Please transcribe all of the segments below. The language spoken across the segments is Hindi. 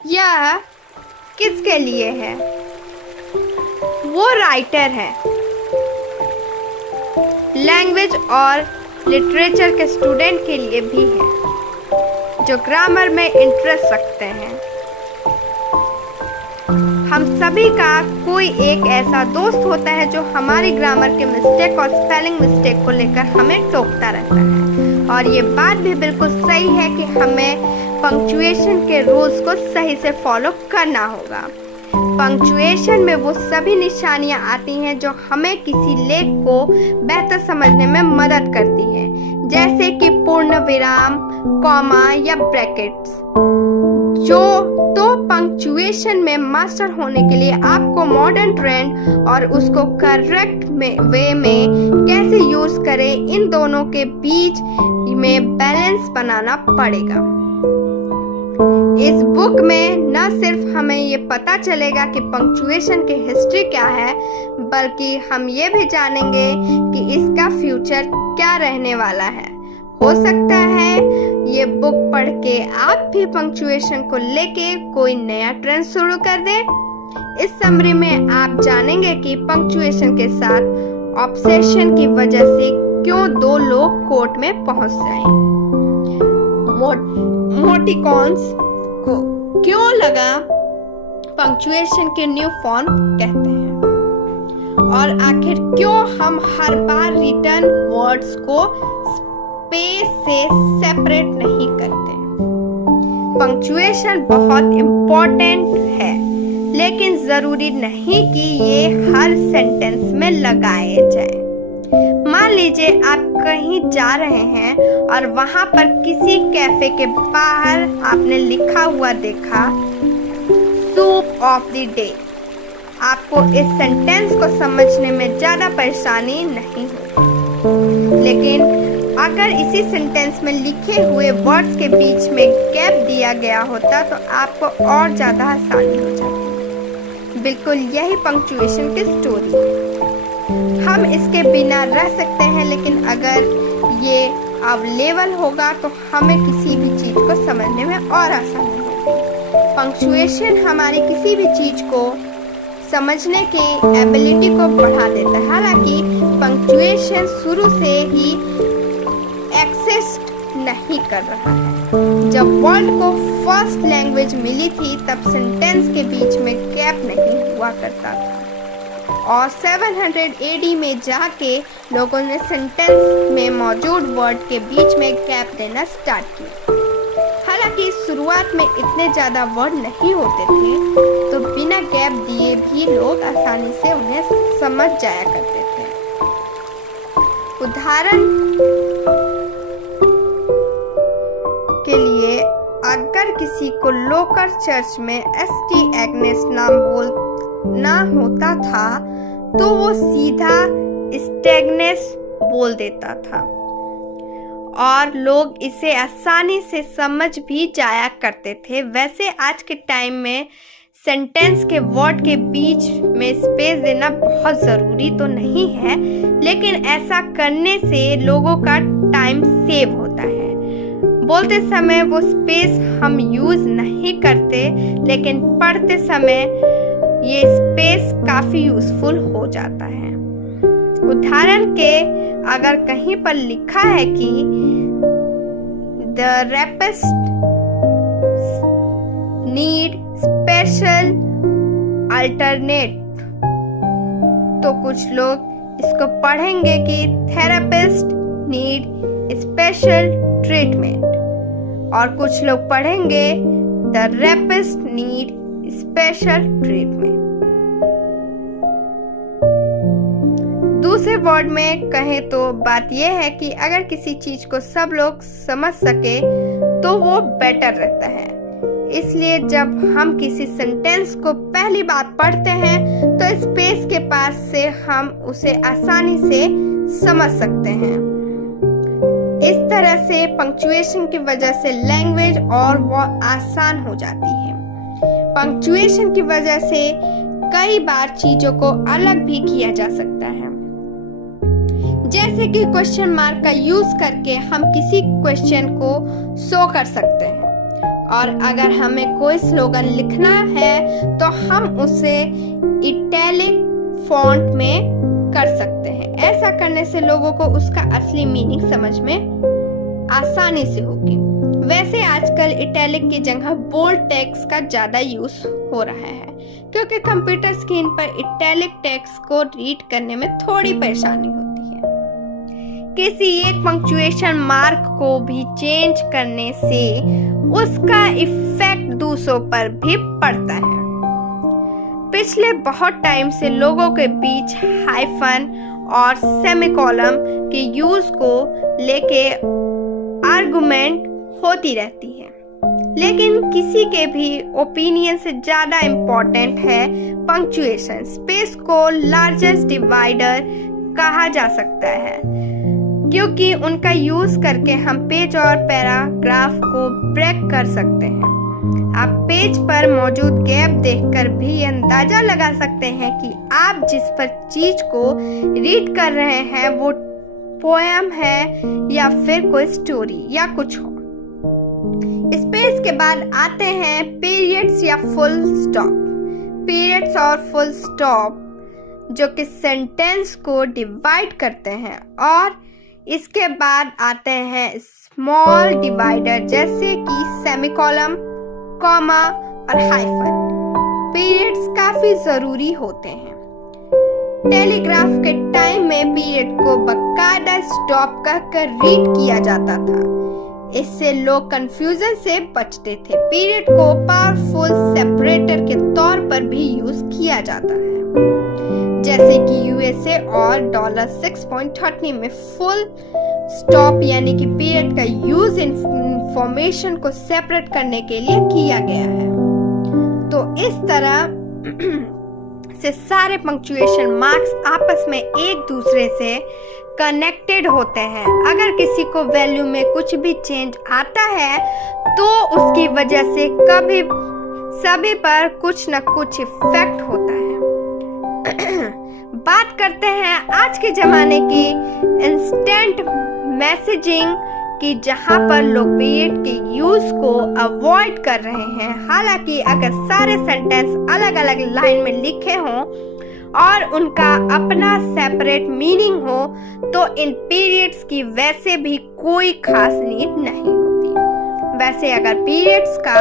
यह किसके लिए है? वो राइटर है, लैंग्वेज और लिटरेचर के स्टूडेंट के लिए भी है, जो ग्रामर में इंटरेस्ट रखते हैं। हम सभी का कोई एक ऐसा दोस्त होता है जो हमारी ग्रामर के मिस्टेक और स्पेलिंग मिस्टेक को लेकर हमें टोकता रहता है। और ये बात भी बिल्कुल सही है कि हमें पंक्चुएशन के रूल्स को सही से फॉलो करना होगा। पंक्चुएशन में वो सभी निशानियां आती हैं जो हमें किसी लेख को बेहतर समझने में मदद करती हैं, जैसे कि पूर्ण विराम, कॉमा या ब्रैकेट्स। तो पंक्चुएशन में मास्टर होने के लिए आपको मॉडर्न ट्रेंड और उसको करेक्ट वे में कैसे यूज करें, इन दोनों के बीच में बैलेंस बनाना पड़ेगा। इस बुक में न सिर्फ हमें ये पता चलेगा कि पंक्चुएशन की हिस्ट्री क्या है, बल्कि हम ये भी जानेंगे कि इसका फ्यूचर क्या रहने वाला है। हो सकता है ये बुक पढ़ के आप भी पंक्चुएशन को लेके कोई नया ट्रेंड शुरू कर दें। इस समरी में आप जानेंगे कि पंक्चुएशन के साथ ऑब्सेशन की वजह से क्यों दो लोग कोर्ट में पहुंच गए, इमोटिकॉन्स को क्यों लगा पंक्चुएशन के न्यू फॉर्म कहते हैं, और आखिर क्यों हम हर बार रिटर्न वर्ड्स को स्पेस से सेपरेट नहीं करते। पंक्चुएशन बहुत इम्पोर्टेंट है, लेकिन जरूरी नहीं कि ये हर सेंटेंस में लगाए जाए। मान लीजिए आप कहीं जा रहे हैं और वहां पर किसी कैफे के बाहर आपने लिखा हुआ देखा, सूप ऑफ द डे। आपको इस सेंटेंस को समझने में ज्यादा परेशानी नहीं होगी, लेकिन अगर इसी सेंटेंस में लिखे हुए वर्ड्स के बीच में गैप दिया गया होता तो आपको और ज्यादा आसानी हो जाती। बिल्कुल यही पंक्चुएशन की स्टोरी है। हम इसके बिना रह सकते हैं, लेकिन अगर ये अवेलेबल होगा तो हमें किसी भी चीज को समझने में और आसानी होगी। पंक्चुएशन हमारी किसी भी चीज को समझने के एबिलिटी को बढ़ा देता है। हालांकि पंक्चुएशन शुरू से ही एक्सिस्ट नहीं कर रहा है। जब वर्ल्ड को फर्स्ट लैंग्वेज मिली थी तब सेंटेंस के बीच में गैप नहीं हुआ करता था, और 700 AD में जाके लोगों ने सेंटेंस में मौजूद वर्ड के बीच में गैप देना स्टार्ट किया। हालांकि शुरुआत में इतने ज़्यादा वर्ड नहीं होते थे, तो बिना गैप दिए भी लोग आसानी से उन्हें समझ जाया करते थे। उदाहरण के लिए, अगर किसी को लोकल चर्च में ST एग्नेस नाम बोलना होता था तो वो सीधा स्टेगनेस बोल देता था, और लोग इसे आसानी से समझ भी जाया करते थे। वैसे आज के टाइम में सेंटेंस के वर्ड के बीच में स्पेस देना बहुत ज़रूरी तो नहीं है, लेकिन ऐसा करने से लोगों का टाइम सेव होता है। बोलते समय वो स्पेस हम यूज़ नहीं करते, लेकिन पढ़ते समय ये स्पेस काफ़ी यूज़फुल हो जाता है। उदाहरण के, अगर कहीं पर लिखा है कि the rapist need special alternate, तो कुछ लोग इसको पढ़ेंगे कि थेरेपिस्ट नीड स्पेशल ट्रीटमेंट, और कुछ लोग पढ़ेंगे the rapist need special treatment. दूसरे वर्ड में कहें तो बात यह है कि अगर किसी चीज को सब लोग समझ सके तो वो बेटर रहता है। इसलिए जब हम किसी सेंटेंस को पहली बार पढ़ते हैं तो स्पेस के पास से हम उसे आसानी से समझ सकते हैं। इस तरह से पंक्चुएशन की वजह से लैंग्वेज और वो आसान हो जाती है। पंक्चुएशन की वजह से कई बार चीजों को अलग भी किया जा सकता है, जैसे कि क्वेश्चन मार्क का यूज करके हम किसी क्वेश्चन को शो कर सकते हैं, और अगर हमें कोई स्लोगन लिखना है तो हम उसे इटैलिक फॉन्ट में कर सकते हैं। ऐसा करने से लोगों को उसका असली मीनिंग समझ में आसानी से होगी। वैसे आजकल इटैलिक की जगह बोल्ड टेक्स्ट का ज्यादा यूज हो रहा है, क्योंकि कंप्यूटर स्क्रीन पर इटैलिक टेक्स्ट को रीड करने में थोड़ी परेशानी होती है। किसी एक पंक्चुएशन मार्क को भी चेंज करने से उसका इफेक्ट दूसरों पर भी पड़ता है। पिछले बहुत टाइम से लोगों के बीच हाइफन और सेमीकोलन के यूज को लेके आर्गुमेंट होती रहती है, लेकिन किसी के भी ओपिनियन से ज्यादा इम्पोर्टेंट है पंक्चुएशन। स्पेस को लार्जेस्ट डिवाइडर कहा जा सकता है, क्योंकि उनका यूज करके हम पेज और पैराग्राफ को ब्रेक कर सकते हैं। आप पेज पर मौजूद गैप देखकर भी अंदाजा लगा सकते हैं कि आप जिस पर चीज को रीड कर रहे हैं वो पोएम है या फिर कोई स्टोरी या कुछ और। स्पेस के बाद आते हैं पीरियड्स या फुल स्टॉप। पीरियड्स और फुल स्टॉप जो कि सेंटेंस को डिवाइड करते हैं, और इसके बाद आते हैं स्मॉल डिवाइडर जैसे कि सेमीकोलन, कॉमा और हाइफन। पीरियड्स काफी जरूरी होते हैं। टेलीग्राफ के टाइम में पीरियड को बकायदा स्टॉप कहकर रीड किया जाता था। इससे लोग कंफ्यूजन से बचते थे। पीरियड को पावरफुल सेपरेटर के तौर पर भी यूज किया जाता है, जैसे कि यूएसए और $6.30 में फुल स्टॉप यानी कि पीरियड का यूज इंफॉर्मेशन को सेपरेट करने के लिए किया गया है। तो इस तरह से सारे पंक्चुएशन मार्क्स आपस में एक दूसरे से कनेक्टेड होते हैं। अगर किसी को वैल्यू में कुछ भी चेंज आता है तो उसकी वजह से कभी सभी पर कुछ न कुछ इफेक्ट होता है। बात करते हैं आज के जमाने की इंस्टेंट मैसेजिंग की, जहां पर लोग पीरियड के यूज को अवॉइड कर रहे हैं। हालांकि अगर सारे सेंटेंस अलग अलग लाइन में लिखे हों और उनका अपना सेपरेट मीनिंग हो तो इन पीरियड्स की वैसे भी कोई खास नीड नहीं होती। वैसे अगर पीरियड्स का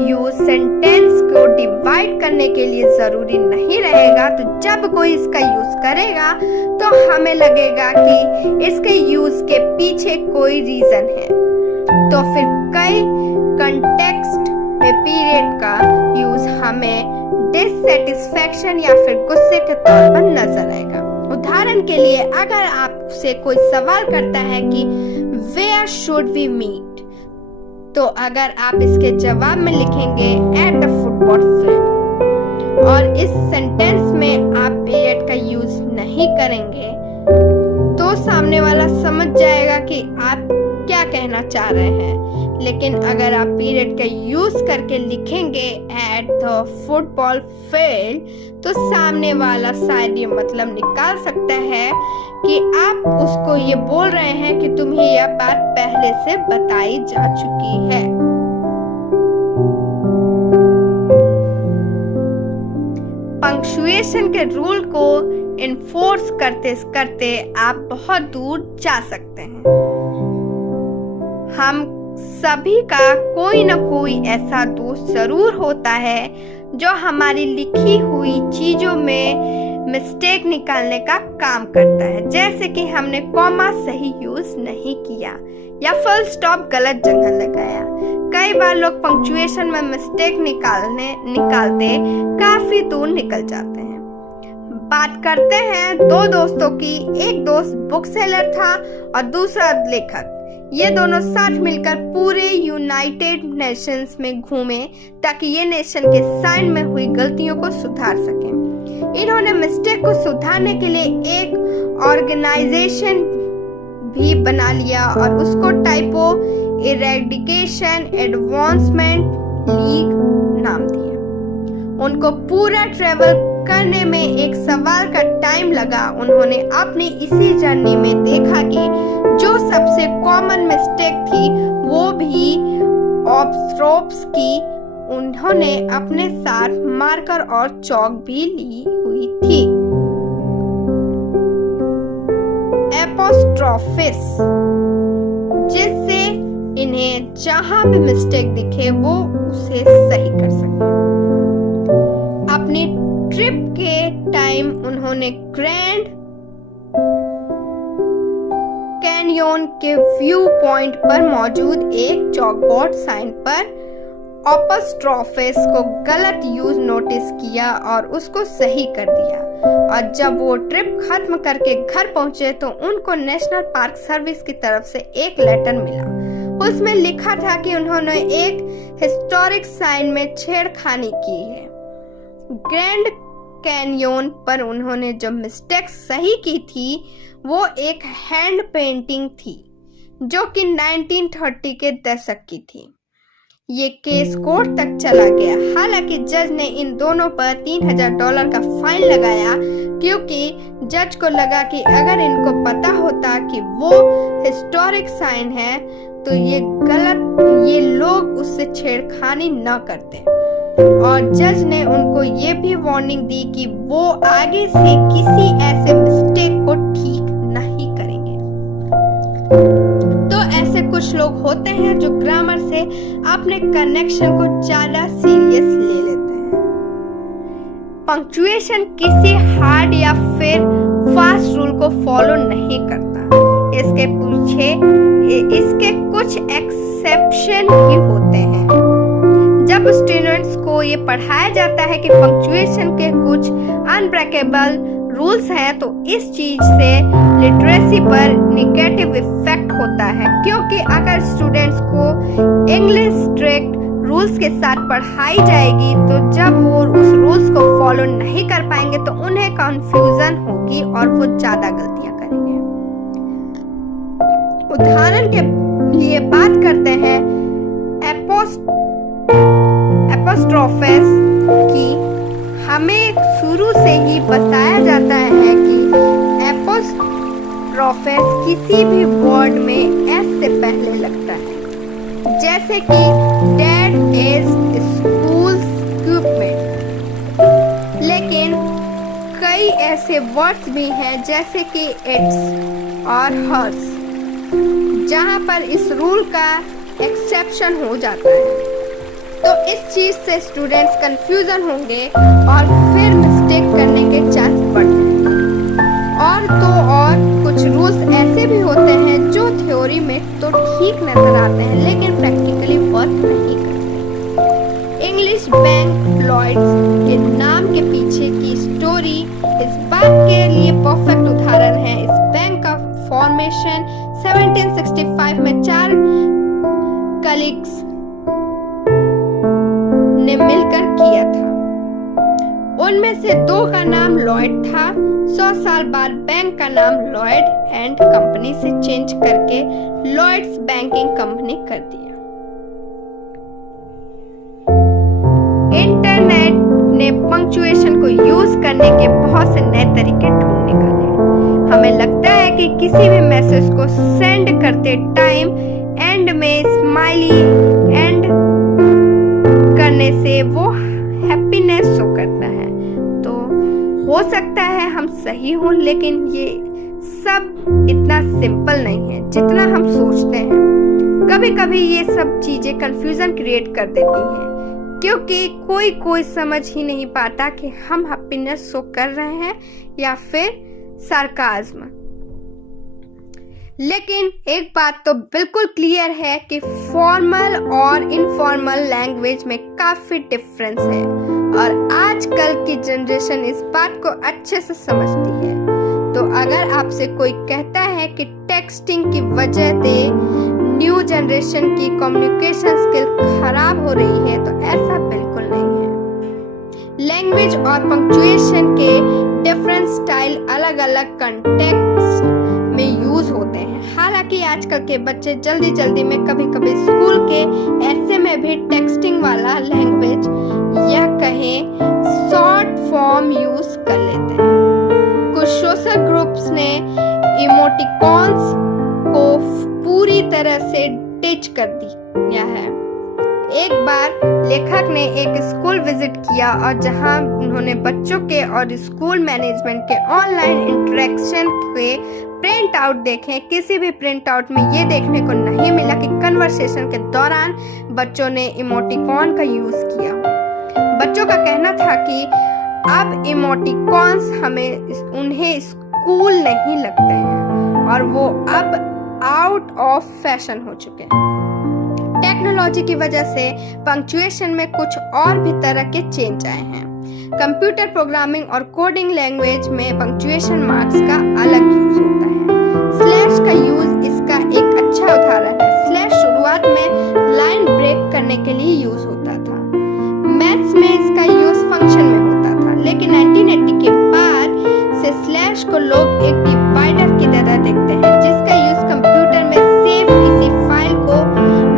यूज सेंटेंस को डिवाइड करने के लिए जरूरी नहीं रहेगा तो जब कोई इसका यूज करेगा तो हमें लगेगा कि इसके यूज के पीछे कोई रीजन है। तो फिर कई कंटेक्स्ट में पीरियड का यूज हमें डिससैटिस्फैक्शन या फिर गुस्से के तौर पर नजर आएगा। उदाहरण के लिए अगर आपसे कोई सवाल करता है कि वेयर शुड वी मीट, तो अगर आप इसके जवाब में लिखेंगे एट द फुटबॉल फील्ड और इस सेंटेंस में आप पीरियड का यूज नहीं करेंगे तो सामने वाला समझ जाएगा कि आप क्या कहना चाह रहे हैं। लेकिन अगर आप पीरियड का यूज करके लिखेंगे एट द फुटबॉल फील्ड तो सामने वाला शायद ये मतलब निकाल सकता है कि आप उसको ये बोल रहे हैं कि तुम्हें यह बात पहले से बताई जा चुकी है। पंक्चुएशन के रूल को इन्फोर्स करते करते आप बहुत दूर जा सकते हैं। हम सभी का कोई न कोई ऐसा दोस्त जरूर होता है जो हमारी लिखी हुई चीजों में मिस्टेक निकालने का काम करता है, जैसे कि हमने कॉमा सही यूज नहीं किया या फुल स्टॉप गलत जगह लगाया। कई बार लोग पंक्चुएशन में मिस्टेक निकालते काफी दूर निकल जाते हैं। बात करते हैं दो दोस्तों की। एक दोस्त बुक सेलर था और दूसरा लेखक। ये दोनों साथ मिलकर पूरे यूनाइटेड नेशंस में घूमे ताकि ये नेशन के साइन में हुई गलतियों को सुधार सकें। इन्होंने मिस्टेक को सुधारने के लिए एक ऑर्गेनाइजेशन भी बना लिया और उसको टाइपो इरेडिकेशन एडवांसमेंट लीग नाम दिया। उनको पूरा ट्रेवल करने में एक सवाल का टाइम लगा। उन्होंने अपनी इसी जर्नी में देखा कि जो सबसे कॉमन मिस्टेक थी वो भी ऑब्स्ट्रोप्स्की उन्होंने अपने साथ मार्कर और चौक भी ली हुई थी। एपोस्ट्रोफिस, जिससे इन्हें जहां भी मिस्टेक दिखे वो उसे सही कर सके। अपनी ट्रिप के टाइम उन्होंने ग्रैंड कैनियन के व्यू पॉइंट पर मौजूद एक चॉकबोर्ड साइन पर एपोस्ट्रोफिस को गलत यूज नोटिस किया और उसको सही कर दिया। और जब वो ट्रिप खत्म करके घर पहुंचे तो उनको नेशनल पार्क सर्विस की तरफ से एक लेटर मिला। उसमें लिखा था कि उन्होंने एक हिस्टोरिक साइन में छेड़खानी की है। ग्रैंड कैनियन पर उन्होंने जो मिस्टेक सही की थी वो एक हैंड पेंटिंग थी जो कि 1930 के दशक की थी। ये केस कोर्ट तक चला गया। हालांकि जज ने इन दोनों पर $3000 का फाइन लगाया, क्योंकि जज को लगा कि अगर इनको पता होता कि वो हिस्टोरिक साइन है तो ये लोग उससे छेड़खानी न करते। और जज ने उनको ये भी वार्निंग दी कि वो आगे से किसी ऐसे मिस्टेक को ठीक नहीं करेंगे। तो ऐसे कुछ लोग होते हैं जो ग्रामर से अपने कनेक्शन को ज्यादा सीरियस ले लेते हैं। पंक्चुएशन किसी हार्ड या फिर फास्ट रूल को फॉलो नहीं करता। इसके कुछ एक्सेप्शन भी होते हैं। जब स्टूडेंट्स को ये पढ़ाया जाता है कि पंक्चुएशन के कुछ अनब्रेकेबल रूल्स हैं, तो इस चीज से लिटरेसी पर निगेटिव इफेक्ट होता है, क्योंकि अगर स्टूडेंट्स को इंग्लिश स्ट्रिक्ट रूल्स के साथ पढ़ाई जाएगी तो जब वो उस रूल्स को फॉलो नहीं कर पाएंगे तो उन्हें कंफ्यूजन होगी और वो ज्यादा गलतियां करेंगे। उदाहरण के लिए बात करते हैं एपोस्ट्रोफिस की। हमें शुरू से ही बताया जाता है कि एपोस्ट्रोफिस किसी भी वर्ड में एस से पहले लगता है, जैसे कि डैड इज स्कूल इक्विपमेंट। लेकिन कई ऐसे वर्ड्स भी हैं जैसे कि इट्स और हर्स, जहां पर इस रूल का एक्सेप्शन हो जाता है। तो इस चीज से स्टूडेंट्स कंफ्यूजन होंगे और फिर मिस्टेक करने के चांस बढ़ जाएंगे। और कुछ रूल्स ऐसे भी होते हैं जो थ्योरी में तो ठीक नजर आते हैं लेकिन प्रैक्टिकली वर्क नहीं करते। इंग्लिश बैंक लॉयड्स के नाम के पीछे की स्टोरी इस बात के लिए परफेक्ट उदाहरण है। इस बैंक का फॉर्मेशन 1765 में 4 कलीग्स ने मिलकर किया था। उनमें से 2 का नाम लॉयड था। 100 साल बाद बैंक का नाम लॉयड एंड कंपनी से चेंज करके लॉयड्स बैंकिंग कंपनी कर दिया। इंटरनेट ने पंक्चुएशन को यूज करने के बहुत से नए तरीके ढूंढ निकाले। हमें लगता है कि किसी भी मैसेज को सेंड करते टाइम एंड में स्माइली एंड करने से वो हैप्पीनेस शो करता है। तो हो सकता है हम सही हों, लेकिन ये सब इतना सिंपल नहीं है जितना हम सोचते हैं। कभी कभी ये सब चीजें कंफ्यूजन क्रिएट कर देती हैं, क्योंकि कोई समझ ही नहीं पाता कि हम हैप्पीनेस शो कर रहे हैं या फिर सार्काज्म। लेकिन एक बात तो बिल्कुल क्लियर है कि फॉर्मल और इनफॉर्मल लैंग्वेज में काफी डिफरेंस है और आजकल की जनरेशन इस बात को अच्छे से समझती है। तो अगर आपसे कोई कहता है कि टेक्सटिंग की वजह से न्यू जनरेशन की कम्युनिकेशन स्किल खराब हो रही है, तो ऐसा बिल्कुल नहीं है। लैंग्वेज और पंक्चुएशन के डिफरेंट स्टाइल अलग अलग कंटेक्स्ट में यूज होते हैं। हालांकि आजकल के बच्चे जल्दी में कभी स्कूल के ऐसे में भी टेक्सटिंग वाला लैंग्वेज या कहें शॉर्ट फॉर्म यूज कर लेते हैं। कुछ सोशल ग्रुप्स ने इमोटिकॉन्स को पूरी तरह से टिच कर दिया है। एक बार लेखक ने एक स्कूल विजिट किया और जहां उन्होंने बच्चों के और स्कूल मैनेजमेंट के ऑनलाइन इंटरेक्शन के प्रिंट आउट देखे। किसी भी प्रिंट आउट में ये देखने को नहीं मिला कि कन्वर्सेशन के दौरान बच्चों ने इमोटिकॉन का यूज किया। बच्चों का कहना था कि अब इमोटिकॉन्स उन्हें स्कूल नहीं लगते हैं और वो अब आउट ऑफ फैशन हो चुके हैं। टेक्नोलॉजी की वजह से पंक्चुएशन में कुछ और भी तरह के चेंज आए हैं। कंप्यूटर प्रोग्रामिंग और कोडिंग लैंग्वेज में पंक्चुएशन मार्क्स का अलग यूज होता है। स्लैश का यूज इसका एक अच्छा उदाहरण है। स्लैश शुरुआत में लाइन ब्रेक करने के लिए यूज होता था। मैथ्स में इसका यूज फंक्शन में होता था, लेकिन 1980 के बाद से स्लैश को लोग एक डिवाइडर की तरह देखते हैं, जिसका यूज कंप्यूटर में सेव किसी फाइल को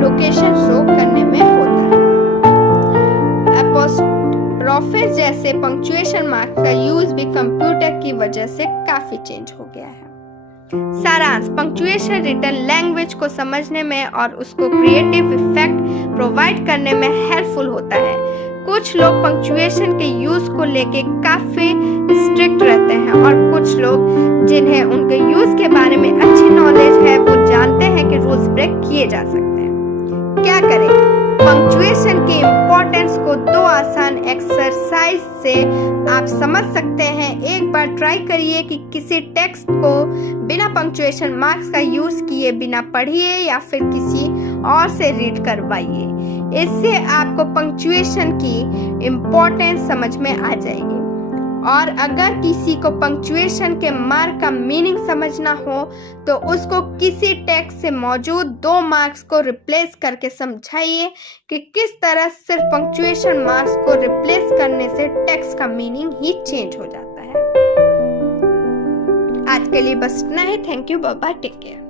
लोकेशन शो करने में होता है। एपोस्ट्रोफिस जैसे पंक्चुएशन मार्क का यूज भी कंप्यूटर की वजह से काफी चेंज हो गया है। सारांश, पंक्चुएशन रिटन लैंग्वेज को समझने में और उसको क्रिएटिव इफेक्ट प्रोवाइड करने में हेल्पफुल होता है। कुछ लोग पंक्चुएशन के यूज को लेके काफी स्ट्रिक्ट रहते हैं और कुछ लोग जिन्हें उनके यूज के बारे में अच्छी नॉलेज है वो जानते हैं कि रूल्स ब्रेक किए जा सकते हैं। क्या करें? पंक्चुएशन के इम्पोर्टेंस को 2 आसान एक्सरसाइज से आप समझ सकते हैं। एक बार ट्राई करिए कि किसी टेक्स्ट को बिना पंक्चुएशन मार्क्स का यूज किए बिना पढ़िए या फिर किसी और से रीड करवाइए। इससे आपको पंक्चुएशन की इम्पोर्टेंस समझ में आ जाएगी। और अगर किसी को पंक्चुएशन के मार्क का मीनिंग समझना हो तो उसको किसी टेक्स्ट से मौजूद 2 मार्क्स को रिप्लेस करके समझाइए कि किस तरह सिर्फ पंक्चुएशन मार्क्स को रिप्लेस करने से टेक्स्ट का मीनिंग ही चेंज हो जाता है। आज के लिए बस इतना ही। Thank you, bye bye, take care.